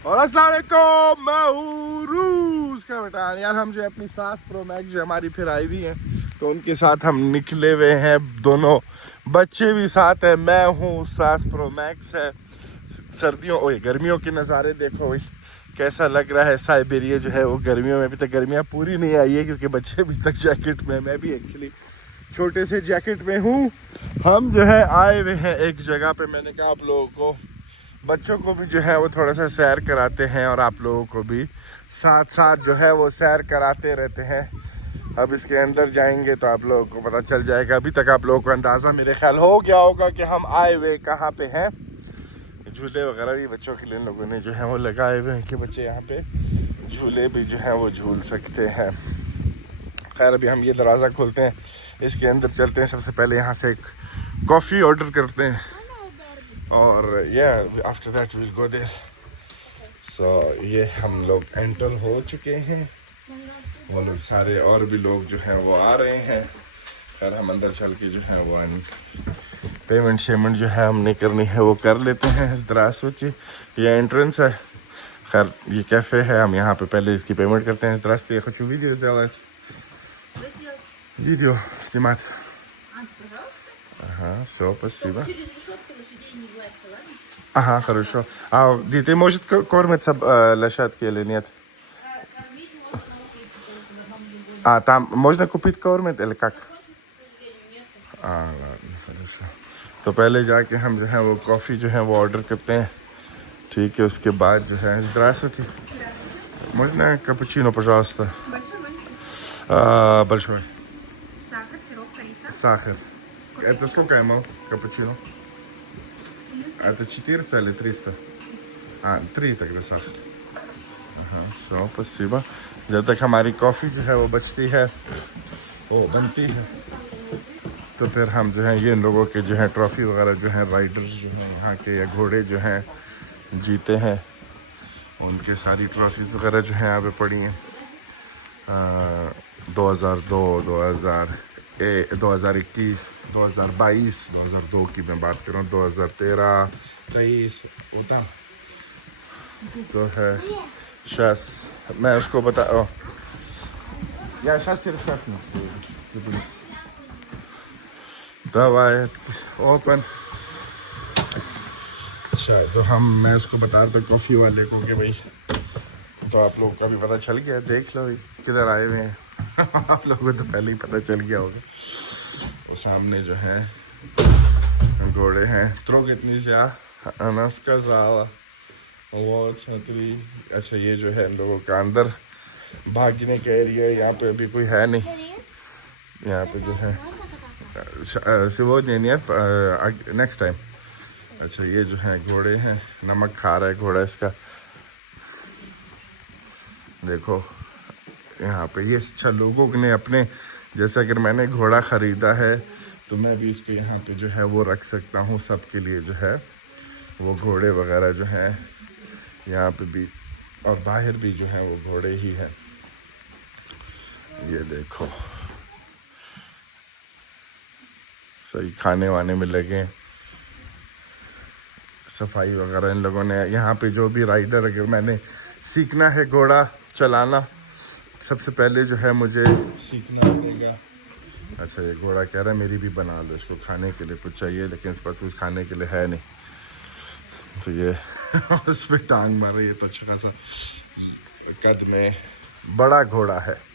और अस्सलाम वालेकुम, मैं हूँ रूस का बेटा। यार हम जो अपनी सास प्रो मैक्स जो हमारी फिर आई हुई है, तो उनके साथ हम निकले हुए हैं। दोनों बच्चे भी साथ हैं, मैं हूँ, सास प्रो मैक्स है। सर्दियों ओए गर्मियों के नज़ारे देखो भाई, कैसा लग रहा है। साइबेरिया जो है वो गर्मियों में, अभी तक गर्मियाँ पूरी नहीं आई है क्योंकि बच्चे अभी तक जैकेट में, मैं भी एक्चुअली छोटे से जैकेट में हूँ। हम जो है आए हुए हैं एक जगह पे। मैंने कहा आप लोगों को, बच्चों को भी जो है वो थोड़ा सा सैर कराते हैं और आप लोगों को भी साथ साथ जो है वो सैर कराते रहते हैं। अब इसके अंदर जाएंगे तो आप लोगों को पता चल जाएगा। अभी तक आप लोगों को अंदाज़ा मेरे ख्याल हो गया होगा कि हम आए हुए कहाँ पे हैं। झूले वगैरह भी बच्चों के लिए इन लोगों ने जो है वो लगाए हुए हैं कि बच्चे यहाँ पे झूले भी जो है वो झूल सकते हैं। खैर अभी हम ये दरवाज़ा खोलते हैं, इसके अंदर चलते हैं। सबसे पहले यहाँ से एक कॉफ़ी ऑर्डर करते हैं और ये after that will go there. So ये हम लोग एंटर हो चुके हैं। वो लोग सारे और भी लोग जो हैं वो आ रहे हैं। खैर हम अंदर चल के जो है वो पेमेंट शेमेंट जो है हमने करनी है वो कर लेते हैं। इस तरह सोचिए ये एंट्रेंस है। खैर ये कैफ़े है, हम यहाँ पे पहले इसकी पेमेंट करते हैं। Здравствуйте, я хочу видео сделать. Видео снимать. Пожалуйста. Ага, все, спасибо. Через решетку лошадей не гладься, ладно? Ага, хорошо. А детей может кормиться лошадки или нет? Кормить можно на улице, только в одном загоне. А там можно купить кормит или как? Закончился, к сожалению, нет. ладно, хорошо। तो पहले जाके हम जो है वो कॉफ़ी जो है वो ऑर्डर करते हैं, ठीक है। उसके बाद जो है Здравствуйте. Можно капучино, пожалуйста? Большой, маленький. Большой. Сахар, сироп, корица. Сахар. Это сколько ml капучино? Это 400 или 300? 3 тогда сахар. हाँ, सो спасибо। जब तक हमारी कॉफ़ी जो है वो बचती है, वो बनती है, तो फिर हम जो है ये इन लोगों के जो है ट्रॉफ़ी वगैरह जो है राइडर्स जो हैं यहाँ के या घोड़े जो हैं जीते हैं, उनके सारी ट्रॉफ़ीज़ वगैरह जो हैं यहाँ पे पड़ी हैं। 2002, 2021, 2022, 2002 की मैं बात कर रहा हूँ, 2013, 23 होता तो है। शस मैं उसको बता या शस सिर्फ दवाई ओपन। अच्छा तो मैं उसको बता रहा था कॉफ़ी वाले को कि भाई, तो आप लोगों का भी पता चल गया, देख लो किधर आए हुए हैं। आप लोगों को तो पहले ही पता चल गया होगा। वो सामने जो है घोड़े हैं। त्रोगितनी से अनस का ज़ावा वो छतरी। अच्छा ये जो है लोगों का अंदर भागने का एरिया है, यहाँ पे अभी कोई है नहीं। यहाँ पे जो है сегодня нет, नेक्स्ट टाइम। अच्छा ये जो है घोड़े हैं, नमक खा रहा है घोड़ा इसका, देखो यहाँ पे। ये अच्छा लोगों ने अपने, जैसे अगर मैंने घोड़ा ख़रीदा है तो मैं भी इसको यहाँ पे जो है वो रख सकता हूँ। सबके लिए जो है वो घोड़े वगैरह जो हैं यहाँ पे भी, और बाहर भी जो है वो घोड़े ही हैं। ये देखो सही खाने वाने में लगे, सफाई वगैरह इन लोगों ने। यहाँ पे जो भी राइडर, अगर मैंने सीखना है घोड़ा चलाना, सबसे पहले जो है मुझे सीखना पड़ेगा। अच्छा ये घोड़ा कह रहा है मेरी भी बना लो, इसको खाने के लिए कुछ चाहिए लेकिन इस पर कुछ खाने के लिए है नहीं, तो ये उस पर टांग मार रही है। तो अच्छा खासा कद में बड़ा घोड़ा है।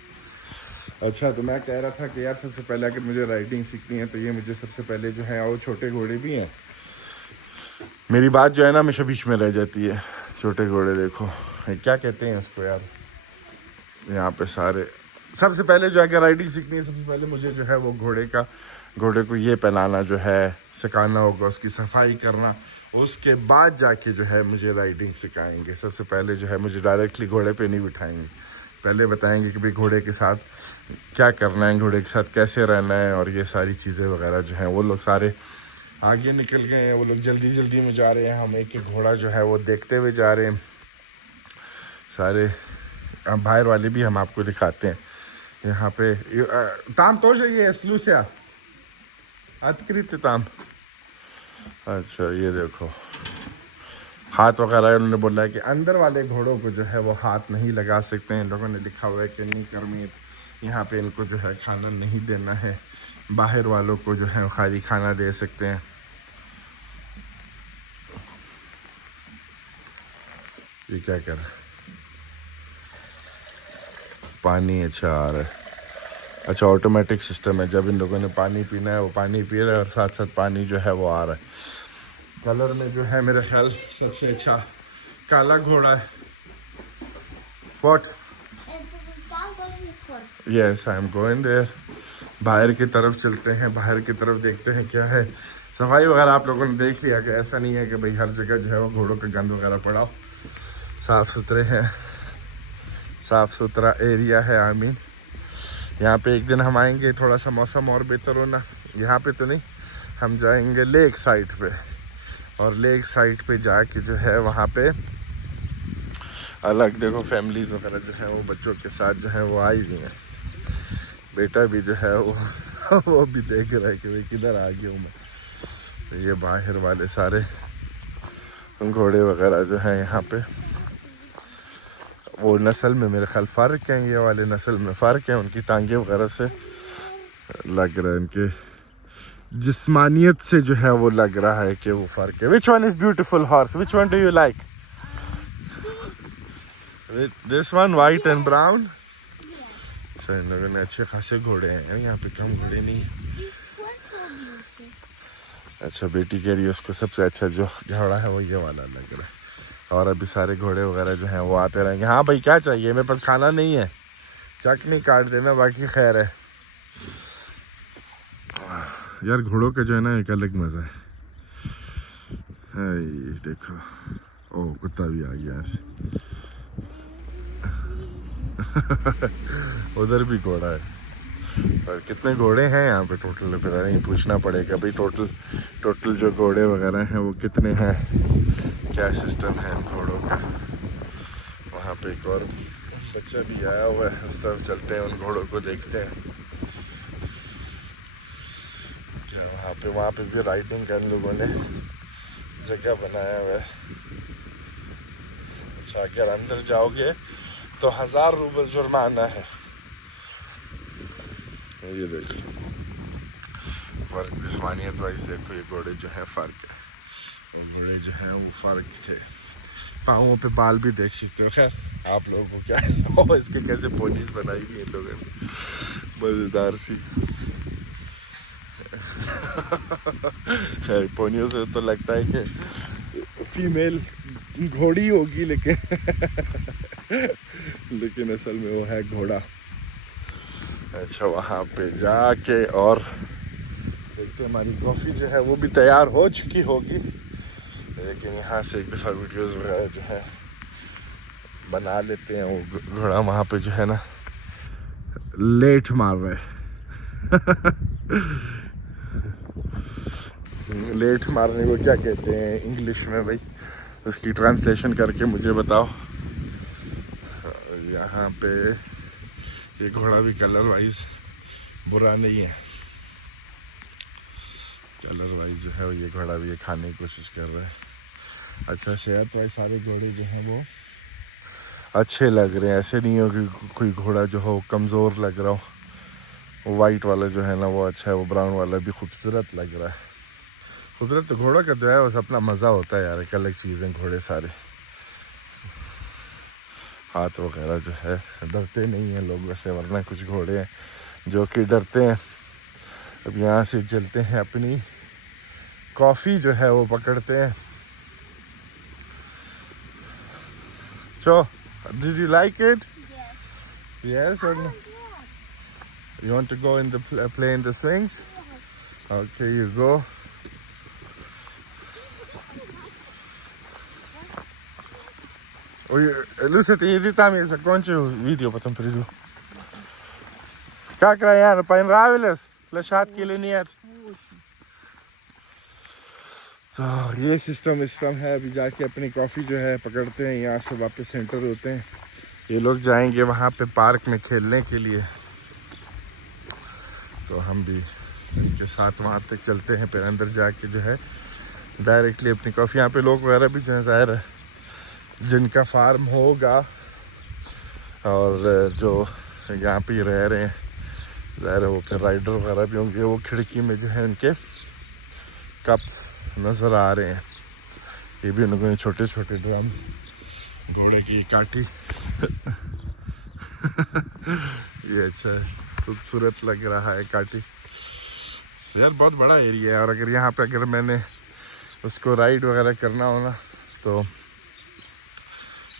अच्छा तो मैं कह रहा था कि यार सबसे पहले अगर मुझे राइडिंग सीखनी है तो ये मुझे सबसे पहले जो है, वो छोटे घोड़े भी हैं। मेरी बात जो है ना हमेशा बीच में रह जाती है। छोटे घोड़े देखो, क्या कहते हैं उसको यार, यहाँ पे सारे। सबसे पहले जो अगर राइडिंग सीखनी है, सबसे पहले मुझे जो है वो घोड़े को ये पहनाना जो है, सिखाना होगा, उसकी सफाई करना। उसके बाद जाके जो है मुझे राइडिंग सिखाएंगे। सबसे पहले जो है मुझे डायरेक्टली घोड़े पे नहीं बिठाएंगे, पहले बताएंगे कि भाई घोड़े के साथ क्या करना है, घोड़े के साथ कैसे रहना है, और ये सारी चीज़ें वगैरह जो हैं। वो लोग सारे आगे निकल गए हैं, वो लोग जल्दी जल्दी में जा रहे हैं। हम एक एक घोड़ा जो है वो देखते हुए जा रहे हैं सारे। बाहर वाले भी हम आपको दिखाते हैं यहाँ पे। ताम तो ये स्लूसिया अतकृत ताम। अच्छा ये देखो हाथ वगैरह उन्होंने बोला है कि अंदर वाले घोड़ों को जो है वो हाथ नहीं लगा सकते हैं। इन लोगों ने लिखा हुआ है कि नहीं करमीत, यहाँ पे इनको जो है खाना नहीं देना है, बाहर वालों को जो है खाली खाना दे सकते हैं। ये क्या कर रहा है? पानी अच्छा आ रहा है। अच्छा ऑटोमेटिक सिस्टम है, जब इन लोगों ने पानी पीना है वो पानी पी रहे हैं और साथ साथ पानी जो है वो आ रहा है। कलर में जो है मेरा ख्याल सबसे अच्छा काला घोड़ा है। What? Yes I am going there. बाहर की तरफ चलते हैं, बाहर की तरफ देखते हैं क्या है। सफाई वगैरह आप लोगों ने देख लिया कि ऐसा नहीं है कि भाई हर जगह जो है वो घोड़ों का गंद वगैरह पड़ा हो। साफ़ सुथरे हैं, साफ़ सुथरा एरिया है। आई मीन यहाँ पे एक दिन हम आएंगे, थोड़ा सा मौसम और बेहतर होना। यहाँ पे तो नहीं, हम जाएंगे लेक साइड पे, और लेक साइड पे जाके जो है वहाँ पे अलग देखो फैमिलीज़ वगैरह जो है वो बच्चों के साथ जो है वो आई हुई हैं। बेटा भी जो है वो भी देख रहा है कि भाई किधर आ गया हूँ मैं। तो ये बाहर वाले सारे घोड़े वगैरह जो हैं यहाँ पे, वो नस्ल में मेरे ख्याल फ़र्क हैं, ये वाले नस्ल में फ़र्क है। उनकी टांगे वगैरह से लग रहा है, इनके जिस्मानियत से जो है वो लग रहा है कि वो फ़र्क है। Which one is beautiful horse, which one do you like? This one white and brown. अच्छा इन लोगों ने अच्छे खासे घोड़े हैं यहाँ पे, कम घोड़े नहीं। अच्छा बेटी कह रही है उसको सबसे अच्छा जो घोड़ा है वो ये वाला लग रहा है। और अभी सारे घोड़े वगैरह जो हैं वो आते रहेंगे। हाँ भाई क्या चाहिए? मेरे पास खाना नहीं है, चटनी काट देना, बाकी खैर है। यार घोड़ों का जो है ना एक अलग मज़ा है। ये देखो, ओह कुत्ता भी आ गया ऐसे। उधर भी घोड़ा है। और कितने घोड़े हैं यहाँ पे टोटल पता नहीं, पूछना पड़ेगा भाई टोटल जो घोड़े वगैरह हैं वो कितने हैं, क्या सिस्टम है इन घोड़ों का। वहाँ पे एक और बच्चा भी आया हुआ है, उस तरफ चलते हैं, उन घोड़ों को देखते हैं क्या वहाँ पे भी राइडिंग का इन लोगों ने जगह बनाया हुआ है। अच्छा अगर अंदर जाओगे तो 1000 रूबल जुर्माना है। ये देखो फ़र्क जिस्मानियत वाइज देखो, ये घोड़े जो है फ़र्क है, वो घोड़े जो हैं वो फ़र्क थे। पाँवों पे बाल भी देख सकते हो। खैर आप लोगों को क्या है इसके कैसे पोनीज बनाई हुई इन लोगों ने, मज़ेदार सी। पोनियों से तो लगता है कि फीमेल घोड़ी होगी, लेकिन असल में वो है घोड़ा। अच्छा वहाँ पे जाके और देखते हैं, हमारी कॉफ़ी जो है वो भी तैयार हो चुकी होगी, लेकिन यहाँ से एक दफ़ा वीडियोस वगैरह जो है बना लेते हैं। वो घोड़ा वहाँ पे जो है ना लेट मार रहा है। लेट मारने को क्या कहते हैं इंग्लिश में भाई, उसकी ट्रांसलेशन करके मुझे बताओ। यहाँ पे ये घोड़ा भी कलर वाइज बुरा नहीं है, कलर वाइज जो है ये घोड़ा भी ये खाने की कोशिश कर रहा है। अच्छा सेहत वाइज सारे घोड़े जो हैं वो अच्छे लग रहे हैं, ऐसे नहीं हो कि कोई घोड़ा जो हो कमज़ोर लग रहा हो। वो वाइट वाला जो है ना वो अच्छा है, वो ब्राउन वाला भी खूबसूरत लग रहा है। खूबसूरत तो घोड़ा का जो है बस अपना मज़ा होता है यार, एक अलग चीज़ें घोड़े सारे। हाथ वगैरह जो है डरते नहीं हैं लोग वैसे, वरना कुछ घोड़े हैं जो कि डरते हैं। अब यहाँ से चलते हैं, अपनी कॉफ़ी जो है वो पकड़ते हैं। So, did you like it? Yes. Yes or no? You want to go in the play in the swings? Okay, you go. Ой, Люся, ты иди там, я закончу видео, потом приду. Как, Раяна, понравилось? Площадки или нет? तो ये सिस्टम है। अभी जाके अपनी कॉफ़ी जो है पकड़ते हैं, यहाँ से वापस सेंटर होते हैं। ये लोग जाएंगे वहाँ पे पार्क में खेलने के लिए, तो हम भी इनके साथ वहाँ तक चलते हैं। फिर अंदर जाके जो है डायरेक्टली अपनी कॉफ़ी। यहाँ पे लोग वगैरह भी जो है ज़ाहिर है जिनका फार्म होगा और जो यहाँ पे रह रहे हैं ज़ाहिर है वो फिर राइडर वगैरह भी होंगे। वो खिड़की में जो है उनके कप्स नज़र आ रहे हैं। ये भी उनको छोटे छोटे ड्रम, घोड़े की काठी ये अच्छा है, खूबसूरत लग रहा है काठी। यार बहुत बड़ा एरिया है और अगर यहाँ पे अगर मैंने उसको राइड वगैरह करना हो ना तो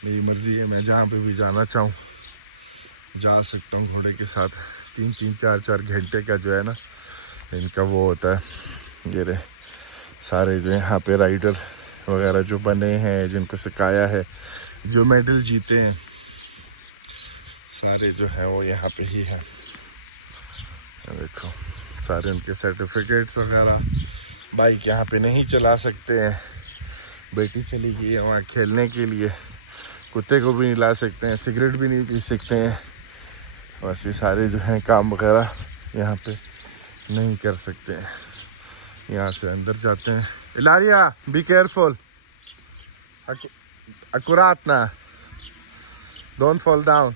मेरी मर्ज़ी है, मैं जहाँ पे भी जाना चाहूँ जा सकता हूँ घोड़े के साथ। 3-4 घंटे का जो है ना इनका वो होता है। ये रहे सारे जो यहाँ पे राइडर वगैरह जो बने हैं, जिनको सिखाया है, जो मेडल जीते हैं, सारे जो है वो यहाँ पे ही है। देखो सारे उनके सर्टिफिकेट्स वगैरह। बाइक यहाँ पे नहीं चला सकते हैं, बेटी चली गई है वहाँ खेलने के लिए। कुत्ते को भी नहीं ला सकते हैं, सिगरेट भी नहीं पी सकते हैं। बस ये सारे जो हैं काम वगैरह यहाँ पे नहीं कर सकते हैं। यहाँ से अंदर जाते हैं। इलारिया बी केयरफुल, अकुरात ना, डोंट फॉल डाउन।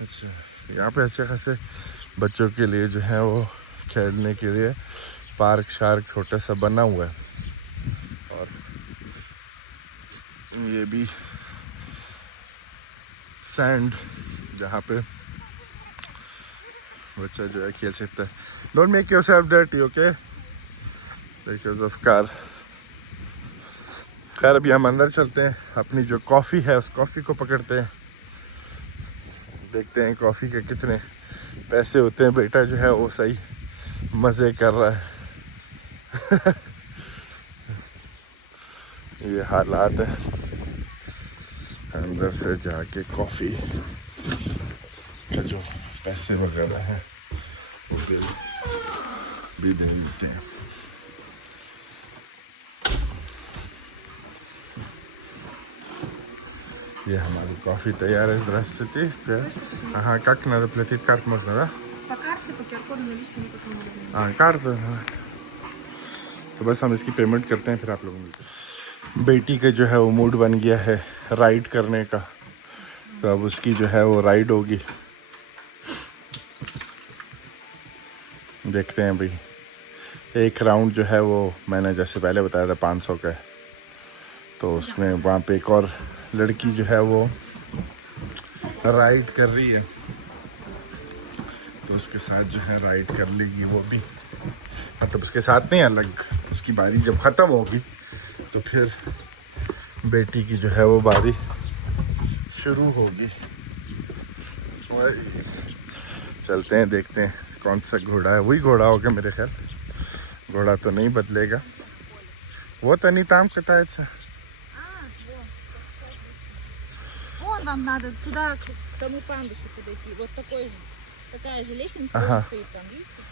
अच्छा यहाँ पे अच्छे खासे बच्चों के लिए जो है वो खेलने के लिए पार्क शार्क छोटा सा बना हुआ है। और ये भी सैंड जहाँ पे बच्चा जो है खेल सकता है। Don't make yourself dirty, okay, because of car. खैर अभी हम अंदर चलते हैं, अपनी जो कॉफ़ी है उस कॉफ़ी को पकड़ते हैं, देखते हैं कॉफ़ी के कितने पैसे होते हैं। बेटा जो है वो सही मज़े कर रहा है ये हालात है। अंदर से जाके कॉफ़ी का जो पैसे वगैरह हैं वो बिल भी दे देते हैं। ये हमारी कॉफ़ी तैयार है। Здравствуйте. Ага, как надо платить? Карт можно, да? По карте, по QR-коду наличными потом можно. कार्ड। हाँ तो बस हम इसकी पेमेंट करते हैं फिर आप लोगों को। बेटी का जो है वो मूड बन गया है राइड करने का, तो अब उसकी जो है वो राइड होगी। देखते हैं भाई। एक राउंड जो है वो मैंने जैसे पहले बताया था 500 का है, तो उसमें वहाँ पे एक और लड़की जो है वो राइड कर रही है, तो उसके साथ जो है राइड कर लेगी वो भी। मतलब उसके साथ नहीं, अलग। उसकी बारी जब ख़त्म होगी तो फिर बेटी की जो है वो बारी शुरू होगी। चलते हैं, देखते हैं कौन सा घोड़ा है। वही घोड़ा होगा मेरे ख्याल, घोड़ा तो नहीं बदलेगा। वो तो नहीं там катается. Вон вам надо туда, к тому пандусу подойти. Вот такой же. Такая же лесенка Ага. стоит там, видите?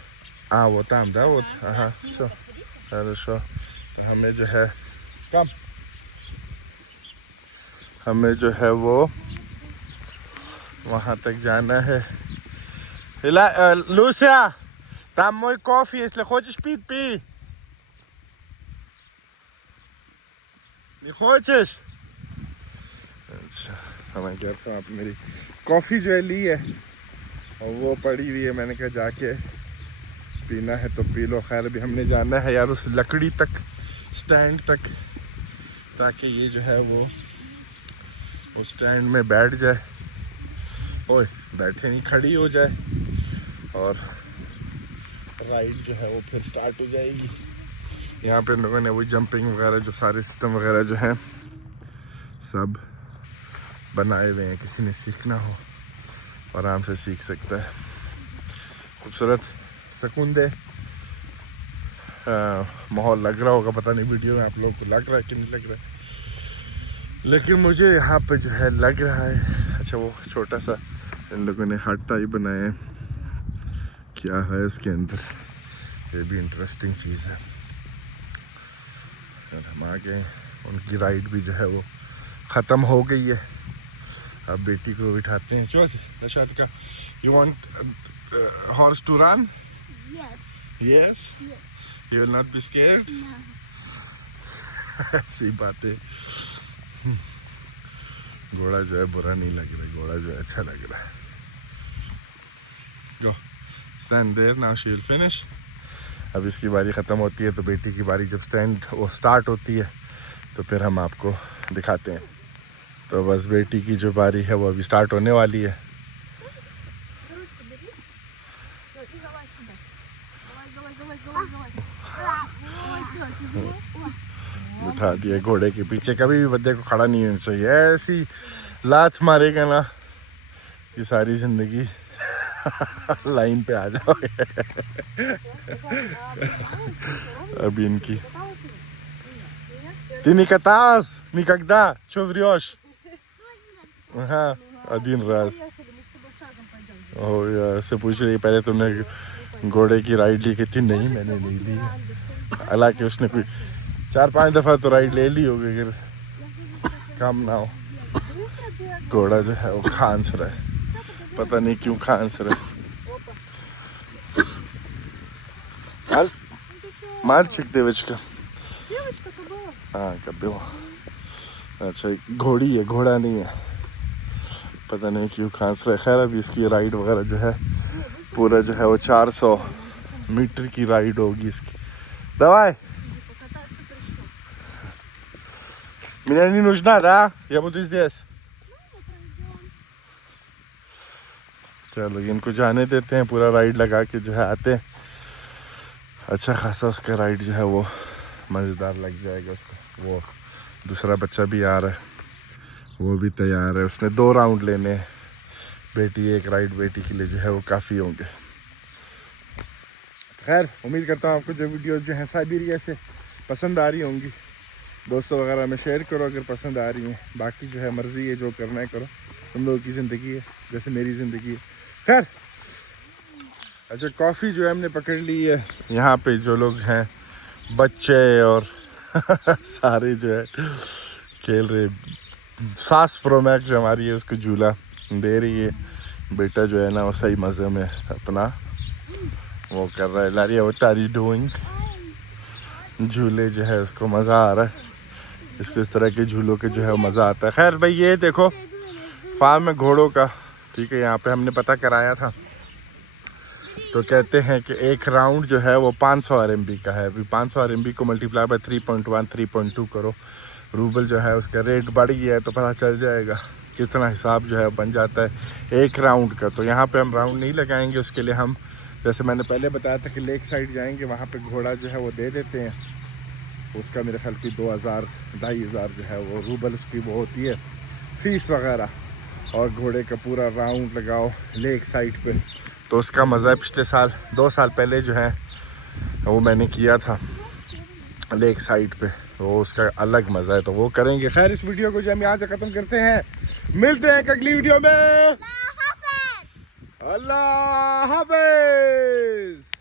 А, вот там, да, вот? Ага, К нему все, подходите. хорошо। हमें जो है कम हमें जो है वो वहाँ तक जाना है। Луся, там мой кофе, если хочешь пить, пей. Не хочешь? अच्छा, मैं कहता हूँ आप मेरी कॉफ़ी जो है ली है और वो पड़ी हुई है। मैंने कहा जाके पीना है तो पी लो। खैर अभी हमने जाना है यार उस लकड़ी तक, स्टैंड तक, ताकि ये जो है वो उस स्टैंड में बैठ जाए। ओए बैठे नहीं, खड़ी हो जाए और राइड जो है वो फिर स्टार्ट हो जाएगी। यहाँ पे लोगों ने वही जंपिंग वगैरह जो सारे सिस्टम वगैरह जो हैं सब बनाए हुए हैं। किसी ने सीखना हो आराम से सीख सकता है। खूबसूरत सुकून दे माहौल लग रहा होगा, पता नहीं वीडियो में आप लोगों को लग रहा है कि नहीं लग रहा है, लेकिन मुझे यहाँ पे जो है लग रहा है। अच्छा वो छोटा सा इन लोगों ने हट टाइप बनाया है, क्या है इसके अंदर, ये भी इंटरेस्टिंग चीज़ है। और हम आ गए, उनकी राइड भी जो है वो ख़त्म हो गई है। अब बेटी को बिठाते हैं। चो नशाद का, you want horse to run? Yes. Yes? You will not be scared? ऐसी बातें। घोड़ा जो है बुरा नहीं लग रहा, घोड़ा जो है अच्छा लग रहा है। Go. Stand there, now she will finish. अब इसकी बारी ख़त्म होती है तो बेटी की बारी जब स्टार्ट होती है तो फिर हम आपको दिखाते हैं। तो बस बेटी की जो बारी है वो अभी स्टार्ट होने वाली है। बिठा दिया घोड़े के पीछे। कभी भी बंदे को खड़ा नहीं होना चाहिए, ऐसी लात मारेगा ना कि सारी जिंदगी लाइन पे आ जाओगे। अभी इनकी Ты не каталась никогда? Что врешь? Ага, один раз. ओ यार से पूछ रही पहले तुमने घोड़े की राइड ली कितनी? नहीं मैंने नहीं ली। हालांकि उसने कोई 4-5 दफ़ा तो राइड ले ली होगी, अगर कम ना हो। घोड़ा जो है वो खांस रहा है, पता नहीं क्यों खांस रहा है। Мальчик, девочка. हाँ कब्बो। अच्छा घोड़ी है, घोड़ा नहीं है, पता नहीं क्यों खांस रहा है। खैर अभी इसकी राइड वगैरह जो है पूरा जो है वो 400 मीटर की राइड होगी इसकी। Давай. Меня не нужна, да? Я буду здесь. चलो इनको जाने देते हैं, पूरा राइड लगा के जो है आते हैं। अच्छा खासा उसका राइड जो है वो मज़ेदार लग जाएगा उसको। वो दूसरा बच्चा भी आ रहा है, वो भी तैयार है, उसने 2 राउंड लेने हैं। बेटी एक राइड बेटी के लिए जो है वो काफ़ी होंगे। खैर उम्मीद करता हूँ आपको जो वीडियोस जो हैं साइबेरिया से पसंद आ रही होंगी। दोस्तों वगैरह में शेयर करो अगर पसंद आ रही हैं। बाकी जो है मर्ज़ी है, जो करना है करो, तुम लोगों की ज़िंदगी है जैसे मेरी ज़िंदगी है। खैर अच्छा कॉफ़ी जो है हमने पकड़ ली है। यहाँ पे जो लोग हैं बच्चे और सारे जो है खेल रहे। सास प्रो मैक्स जो हमारी है उसको झूला दे रही है। बेटा जो है ना वो सही मज़े में अपना वो कर रहा है। लारिया व्हाट आर यू डूइंग? झूले जो है उसको मज़ा आ रहा है, इसको इस तरह के झूलों के जो है मज़ा आता है। खैर भाई ये देखो फार्म है घोड़ों का, ठीक है। यहाँ पे हमने पता कराया था तो कहते हैं कि एक राउंड जो है वो 500 RMB का है। अभी 500 RMB को मल्टीप्लाई बाय 3.1 3.2 करो, रूबल जो है उसका रेट बढ़ गया है तो पता चल जाएगा कितना हिसाब जो है बन जाता है एक राउंड का। तो यहाँ पे हम राउंड नहीं लगाएंगे, उसके लिए हम जैसे मैंने पहले बताया था कि लेक साइड जाएंगे, वहाँ पे घोड़ा जो है वो दे देते हैं। उसका मेरे ख्याल की 2000-2500 जो है वो रूबल उसकी वो होती है फीस वगैरह, और घोड़े का पूरा राउंड लगाओ लेक साइड पे तो उसका मज़ा पिछले साल 2 साल पहले जो है वो मैंने किया था लेक साइड पे, तो उसका अलग मज़ा है, तो वो करेंगे। खैर इस वीडियो को जो हम यहाँ से ख़त्म करते हैं, मिलते हैं अगली वीडियो में। अल्लाह हाफ़िज़।